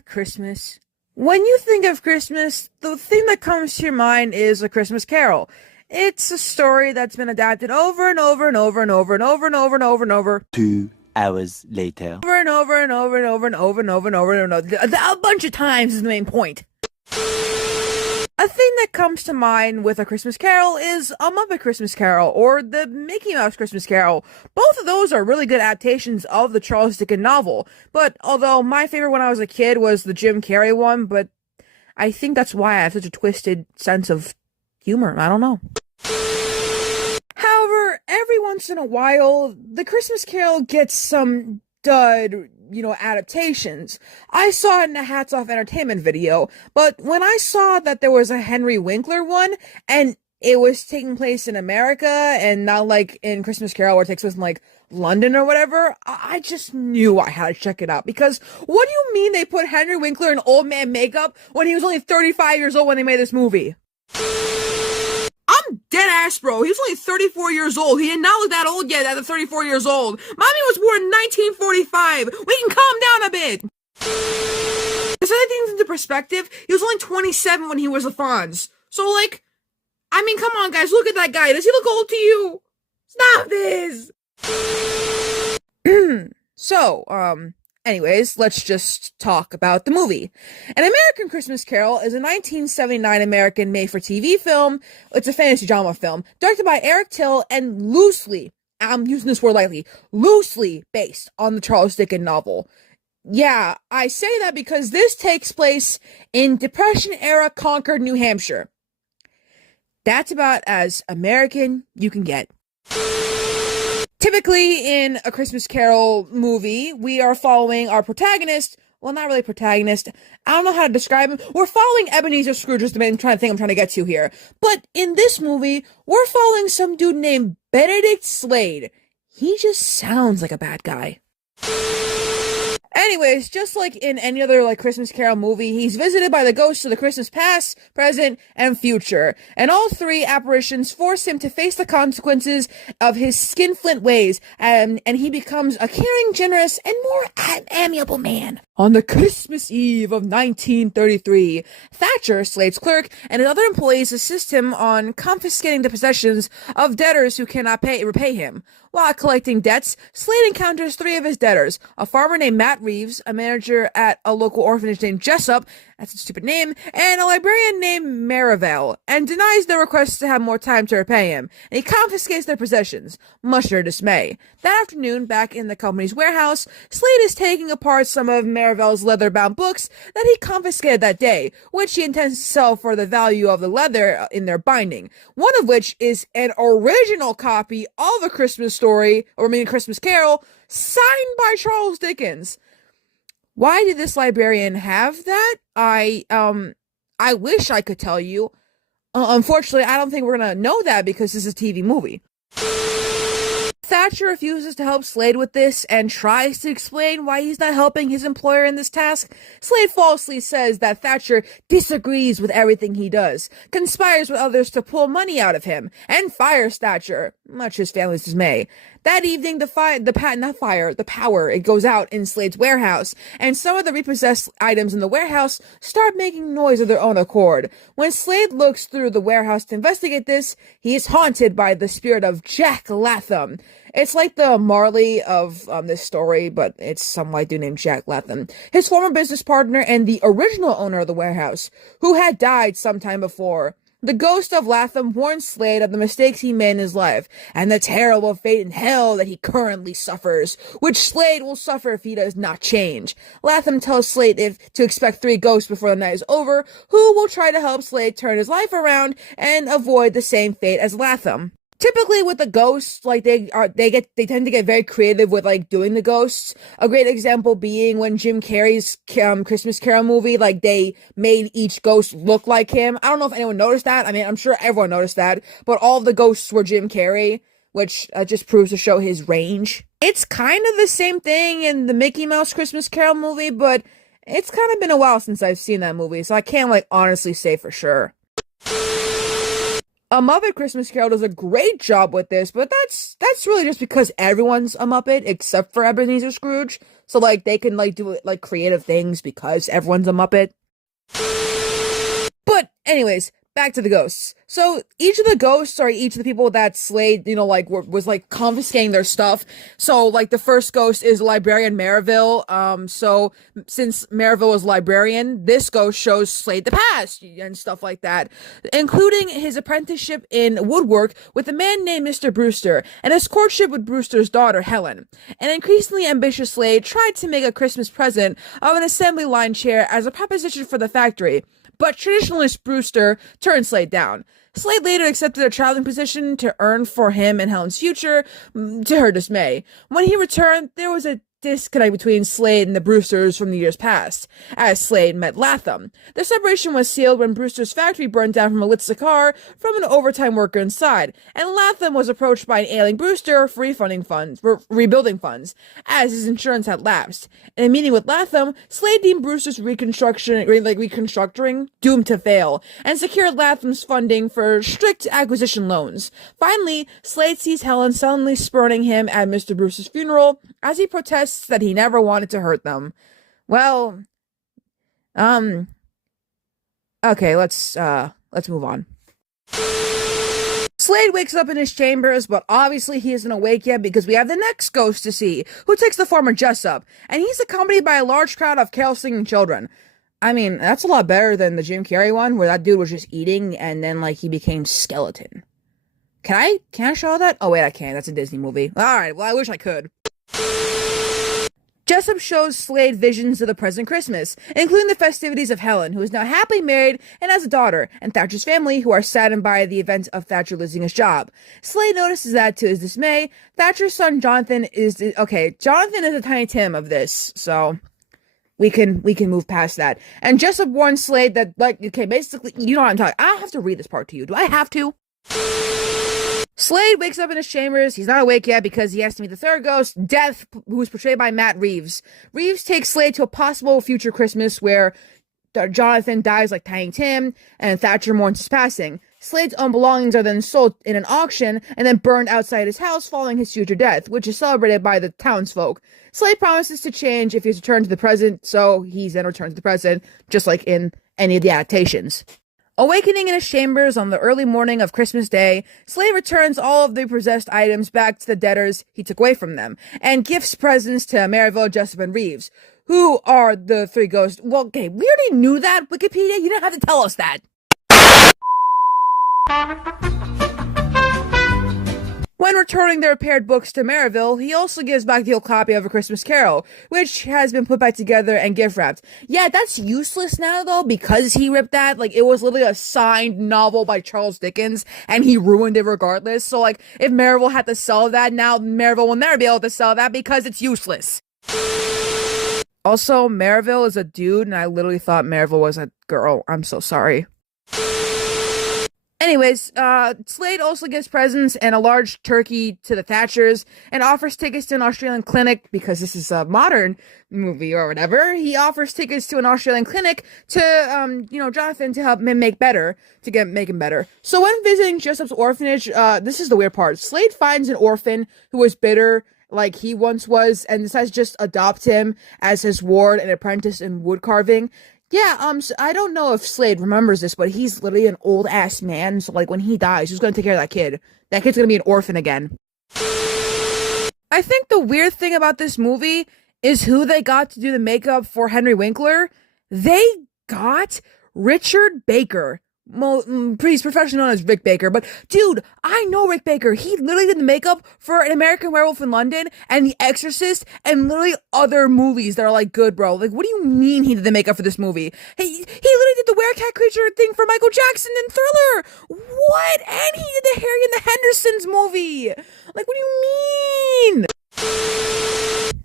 Christmas. When you think of Christmas, the thing that comes to your mind is A Christmas Carol. It's a story that's been adapted over and over and over and over and over and over and over and over. 2 hours later. Over and over and over and over and over and over and over and over. A bunch of times is the main point. A thing that comes to mind with A Christmas Carol is A Muppet Christmas Carol or the Mickey Mouse Christmas Carol. Both of those are really good adaptations of the Charles Dickens novel, but although my favorite when I was a kid was the Jim Carrey one, but I think that's why I have such a twisted sense of humor. I don't know. However, every once in a while, the Christmas Carol gets some dud, adaptations. I saw it in a Hats Off Entertainment video, but when I saw that there was a Henry Winkler one, and it was taking place in America, and not like in Christmas Carol where it takes place in like London or whatever, I just knew I had to check it out, because what do you mean they put Henry Winkler in old man makeup when he was only 35 years old when they made this movie? I'm dead ass, bro. He was only 34 years old. He did not look that old yet at 34 years old. Mommy was born in 1945. We can calm down a bit. To set things into perspective, he was only 27 when he was a Fonz. So, come on, guys. Look at that guy. Does he look old to you? Stop this! Anyways, let's just talk about the movie. An American Christmas Carol is a 1979 American made-for-TV film. It's a fantasy drama film, directed by Eric Till and loosely, I'm using this word lightly, loosely based on the Charles Dickens novel. Yeah, I say that because this takes place in Depression-era Concord, New Hampshire. That's about as American you can get. Typically, in A Christmas Carol movie, we are following our protagonist. Well, not really protagonist. I don't know how to describe him. We're following Ebenezer Scrooge, is the main trying to get to here. But in this movie, we're following some dude named Benedict Slade. He just sounds like a bad guy. Anyways, just like in any other Christmas Carol movie, he's visited by the ghosts of the Christmas past, present, and future. And all three apparitions force him to face the consequences of his skinflint ways, and he becomes a caring, generous, and more amiable man. On the Christmas Eve of 1933, Thatcher, Slade's clerk, and his other employees assist him on confiscating the possessions of debtors who cannot repay him. While collecting debts, Slade encounters three of his debtors, a farmer named Matt Reeves, a manager at a local orphanage named Jessup, that's a stupid name, and a librarian named Merivale, and denies their requests to have more time to repay him, and he confiscates their possessions, much to their dismay. That afternoon, back in the company's warehouse, Slade is taking apart some of Merivale's leather-bound books that he confiscated that day, which he intends to sell for the value of the leather in their binding, one of which is an original copy of A Christmas Christmas Carol, signed by Charles Dickens. Why did this librarian have that? I wish I could tell you. Unfortunately, I don't think we're gonna know that because this is a TV movie. Thatcher refuses to help Slade with this and tries to explain why he's not helping his employer in this task. Slade falsely says that Thatcher disagrees with everything he does, conspires with others to pull money out of him, and fires Thatcher, much to his family's dismay. That evening, the power, it goes out in Slade's warehouse, and some of the repossessed items in the warehouse start making noise of their own accord. When Slade looks through the warehouse to investigate this, he is haunted by the spirit of Jack Latham. It's like the Marley of this story, but it's some white dude named Jack Latham, his former business partner and the original owner of the warehouse, who had died sometime before. The ghost of Latham warns Slade of the mistakes he made in his life, and the terrible fate in hell that he currently suffers, which Slade will suffer if he does not change. Latham tells Slade to expect 3 ghosts before the night is over, who will try to help Slade turn his life around and avoid the same fate as Latham. Typically with the ghosts, they tend to get very creative with doing the ghosts. A great example being when Jim Carrey's Christmas Carol movie, they made each ghost look like him. I don't know if anyone noticed that. I mean, I'm sure everyone noticed that, but all of the ghosts were Jim Carrey, which just proves to show his range. It's kind of the same thing in the Mickey Mouse Christmas Carol movie, but it's kind of been a while since I've seen that movie, so I can't honestly say for sure. A Muppet Christmas Carol does a great job with this, but that's really just because everyone's a Muppet except for Ebenezer Scrooge. So like they can like do like creative things because everyone's a Muppet. But anyways, back to the ghosts. So each of the ghosts are each of the people that Slade, like was like confiscating their stuff. So like the first ghost is librarian Maryville. So since Maryville was librarian, this ghost shows Slade the past and stuff like that, including his apprenticeship in woodwork with a man named Mr. Brewster and his courtship with Brewster's daughter Helen. An increasingly ambitious Slade tried to make a Christmas present of an assembly line chair as a proposition for the factory, but traditionalist Brewster turned Slade down. Slade later accepted a traveling position to earn for him and Helen's future, to her dismay. When he returned, there was a disconnect between Slade and the Brewsters from the years past, as Slade met Latham. Their separation was sealed when Brewster's factory burned down from a lit cigar from an overtime worker inside, and Latham was approached by an ailing Brewster for rebuilding funds, as his insurance had lapsed. In a meeting with Latham, Slade deemed Brewster's reconstructing doomed to fail, and secured Latham's funding for strict acquisition loans. Finally, Slade sees Helen suddenly spurning him at Mr. Brewster's funeral, as he protests that he never wanted to hurt them. Well, okay, let's move on. Slade wakes up in his chambers, but obviously he isn't awake yet because we have the next ghost to see, who takes the form of Jessup, and he's accompanied by a large crowd of carol-singing children. I mean, that's a lot better than the Jim Carrey one, where that dude was just eating and then, like, he became skeleton. Can I show that? Oh, wait, I can't. That's a Disney movie. Alright, well, I wish I could. Jessup shows Slade visions of the present Christmas, including the festivities of Helen, who is now happily married and has a daughter, and Thatcher's family, who are saddened by the event of Thatcher losing his job. Slade notices that, to his dismay, Thatcher's son Jonathan is... Okay, Jonathan is a Tiny Tim of this, so... We can move past that. And Jessup warns Slade that, like, okay, basically, you know what I'm talking... I have to read this part to you. Do I have to? Slade wakes up in his chambers. He's not awake yet because he has to meet the third ghost, Death, who is portrayed by Matt Reeves. Reeves takes Slade to a possible future Christmas where Jonathan dies like Tiny Tim, and Thatcher mourns his passing. Slade's own belongings are then sold in an auction and then burned outside his house following his future death, which is celebrated by the townsfolk. Slade promises to change if he's returned to the present, so he's then returned to the present, just like in any of the adaptations. Awakening in his chambers on the early morning of Christmas Day, Slade returns all of the possessed items back to the debtors he took away from them, and gifts presents to Maryville, Jessup, and Reeves. Who are the three ghosts? Well, okay, we already knew that, Wikipedia. You didn't have to tell us that. When returning the repaired books to Maryville, he also gives back the old copy of A Christmas Carol, which has been put back together and gift wrapped. Yeah, that's useless now, though, because he ripped that. Like, it was literally a signed novel by Charles Dickens, and he ruined it regardless. So, like, if Maryville had to sell that, now Maryville will never be able to sell that because it's useless. Also, Maryville is a dude, and I literally thought Maryville was a girl. I'm so sorry. Anyways, Slade also gives presents and a large turkey to the Thatchers and offers tickets to an Australian clinic because this is a modern movie or whatever. He offers tickets to an Australian clinic to, Jonathan to help him make him better. So when visiting Jessup's orphanage, this is the weird part. Slade finds an orphan who was bitter like he once was and decides to just adopt him as his ward and apprentice in wood carving. Yeah, so I don't know if Slade remembers this, but he's literally an old-ass man, so, like, when he dies, who's gonna take care of that kid? That kid's gonna be an orphan again. I think the weird thing about this movie is who they got to do the makeup for Henry Winkler. They got Richard Baker. He's professionally known as Rick Baker, but dude, I know Rick Baker. He literally did the makeup for An American Werewolf in London and The Exorcist and literally other movies that are like good, bro. Like, what do you mean he did the makeup for this movie? He literally did the werecat creature thing for Michael Jackson in Thriller. What? And he did the Harry and the Hendersons movie. Like, what do you mean?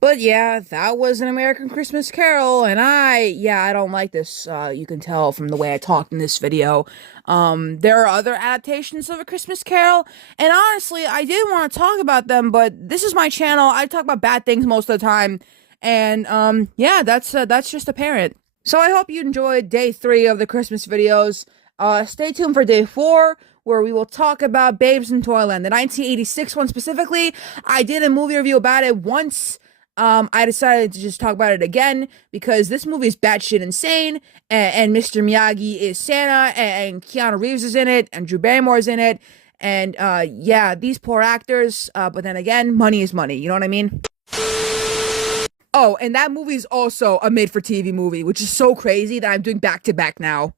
But yeah, that was An American Christmas Carol, and I don't like this, you can tell from the way I talked in this video. There are other adaptations of A Christmas Carol, and honestly, I did want to talk about them, but this is my channel, I talk about bad things most of the time, and, yeah, that's just apparent. So I hope you enjoyed day 3 of the Christmas videos. Stay tuned for day 4, where we will talk about Babes in Toyland, the 1986 one specifically. I did a movie review about it once. I decided to just talk about it again because this movie is batshit insane, and Mr. Miyagi is Santa, and Keanu Reeves is in it, and Drew Barrymore's in it, and yeah, these poor actors. But then again, money is money. You know what I mean? Oh, and that movie is also a made-for-TV movie, which is so crazy that I'm doing back to back now.